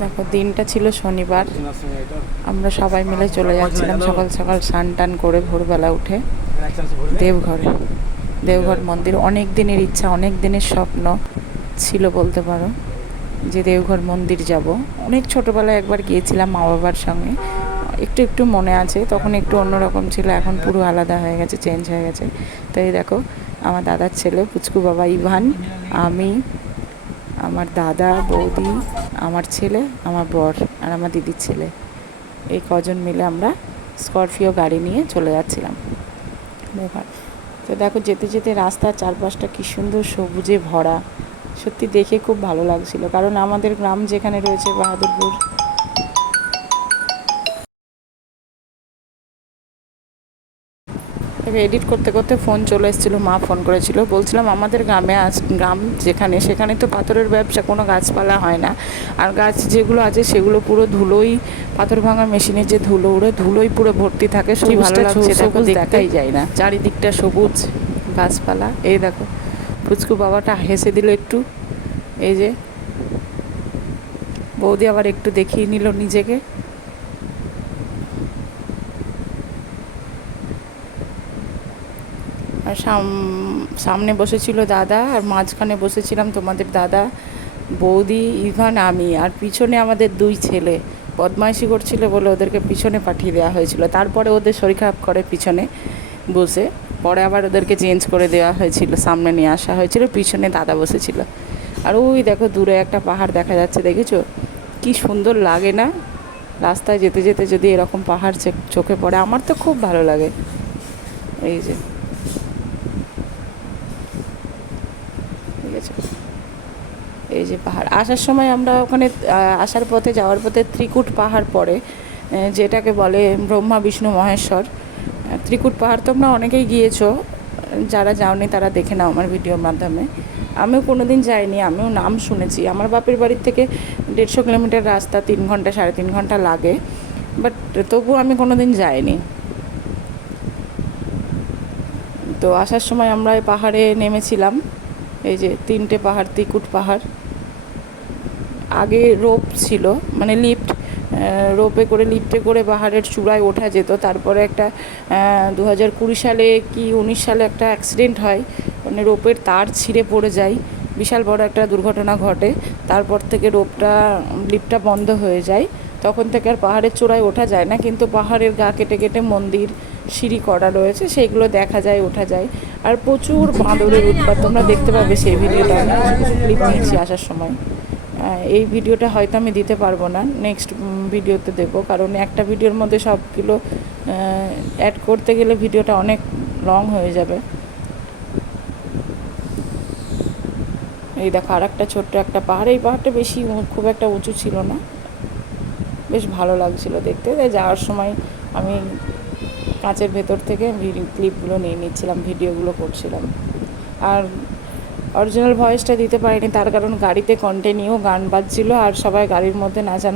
দেখো, দিনটা ছিল শনিবার। আমরা সবাই মিলে চলে যাচ্ছিলাম সকাল সকাল স্নান টান করে ভোরবেলা উঠে দেবঘরে দেবঘর মন্দির অনেক দিনের ইচ্ছা, অনেক দিনের স্বপ্ন ছিল বলতে পারো, যে দেবঘর মন্দির যাব। অনেক ছোটোবেলায় একবার গিয়েছিলাম মা বাবার সঙ্গে। একটু একটু মনে আছে, তখন একটু অন্যরকম ছিল, এখন পুরো আলাদা হয়ে গেছে চেঞ্জ হয়ে গেছে। তো এই দেখো, আমার দাদার ছেলে পুচকু বাবা ইভান, আমি আমার দাদা, বৌদি, আমার ছেলে, আমার বর আর আমার দিদির ছেলে। এই কজন মিলে আমরা স্করপিও গাড়ি নিয়ে চলে যাচ্ছিলাম। ব্যাপার তো দেখো যেতে যেতে রাস্তার চারপাশটা কী সুন্দর সবুজে ভরা। সত্যি দেখে খুব ভালো লাগছিল। কারণ আমাদের গ্রাম যেখানে রয়েছে বাহাদুরপুর এডিট করতে করতে ফোন চলে এসেছিল মা ফোন করেছিল। বলছিলাম আমাদের গ্রামে আজ গ্রাম যেখানে সেখানে তো পাথরের ব্যবসা কোনো গাছপালা হয় না। আর গাছ যেগুলো আছে সেগুলো পুরো ধুলোই পাথর ভাঙা মেশিনে যে ধুলো উড়ে ধুলোই পুরো ভর্তি থাকে কি ভালো লাগছে দেখো দেখাই যায় না। চারিদিকটা সবুজ গাছপালা। এই দেখো ফুচকু বাবাটা হেসে দিল একটু। এই যে বৌদি আবার একটু দেখিয়ে নিল নিজেকে আর সাম- সামনে বসেছিল দাদা আর মাঝখানে বসেছিলাম তোমাদের দাদা, বৌদি, ইভান, আমি আর পিছনে আমাদের দুই ছেলে। বদমাইশি করছিল বলে ওদেরকে পিছনে পাঠিয়ে দেওয়া হয়েছিল। তারপরে ওদের শরীর খারাপ করে পিছনে বসে। পরে আবার ওদেরকে চেঞ্জ করে দেওয়া হয়েছিল, সামনে নিয়ে আসা হয়েছিল, পিছনে দাদা বসেছিল। আর ওই দেখো দূরে একটা পাহাড় দেখা যাচ্ছে, দেখেছ? কি সুন্দর লাগে না? রাস্তায় যেতে যেতে যদি এরকম পাহাড় চোখে পড়ে, আমার তো খুব ভালো লাগে। এই যে। আছে এই যে পাহাড়। আসার সময় আমরা ওখানে আসার পথে, যাওয়ার পথে ত্রিকুট পাহাড় পড়ে যেটাকে বলে ব্রহ্মা, বিষ্ণু, মহেশ্বর। ত্রিকুট পাহাড় তোমরা অনেকেই গিয়েছো। যারা যাওনি তারা দেখে নাও আমার ভিডিওর মাধ্যমে। আমিও কোনো দিন যাইনি, আমিও নাম শুনেছি। আমার বাপের বাড়ির থেকে দেড়শো কিলোমিটার রাস্তা, তিন ঘণ্টা, সাড়ে তিন ঘণ্টা লাগে। বাট তবু আমি কোনো দিন যাইনি। তো আসার সময় আমরা পাহাড়ে নেমেছিলাম। এই যে তিনটে পাহাড়, তিকুট পাহাড়। আগে রোপ ছিল মানে লিফট রোপে করে, লিফটে করে পাহাড়ের চূড়ায় ওঠা যেত। তারপরে একটা দু হাজার কুড়ি সালে কি উনিশ সালে একটা অ্যাক্সিডেন্ট হয় মানে রোপের তার ছিঁড়ে পড়ে যায়। বিশাল বড় একটা দুর্ঘটনা ঘটে। তারপর থেকে রোপটা, লিফটটা বন্ধ হয়ে যায়। তখন থেকে আর পাহাড়ের চূড়ায় ওঠা যায় না। কিন্তু পাহাড়ের গা কেটে কেটে মন্দির সিঁড়ি করা রয়েছে, সেইগুলো দেখা যায়, ওঠা যায়। আর প্রচুর বাঁদরের উৎপাত, তোমরা দেখতে পাবে সেই ভিডিওটা ক্লিপ নিয়েছি আসার সময়। এই ভিডিওটা হয়তো আমি দিতে পারব না নেক্সট ভিডিওতে দেবো কারণ একটা ভিডিওর মধ্যে সবগুলো অ্যাড করতে গেলে ভিডিওটা অনেক লং হয়ে যাবে। এই দেখো আর একটা ছোট্ট একটা পাহাড়। এই পাহাড়টা বেশি খুব একটা উঁচু ছিল না। বেশ ভালো লাগছিল দেখতে। তাই যাওয়ার সময় আমি কাঁচের ভেতর থেকে ক্লিপগুলো নিয়ে নিচ্ছিলাম, ভিডিওগুলো করছিলাম। আর অরিজিনাল ভয়েসটা দিতে পারিনি, তার কারণ গাড়িতে কন্টিনিউ গান বাজছিল আর সবাই গাড়ির মধ্যে নাচানো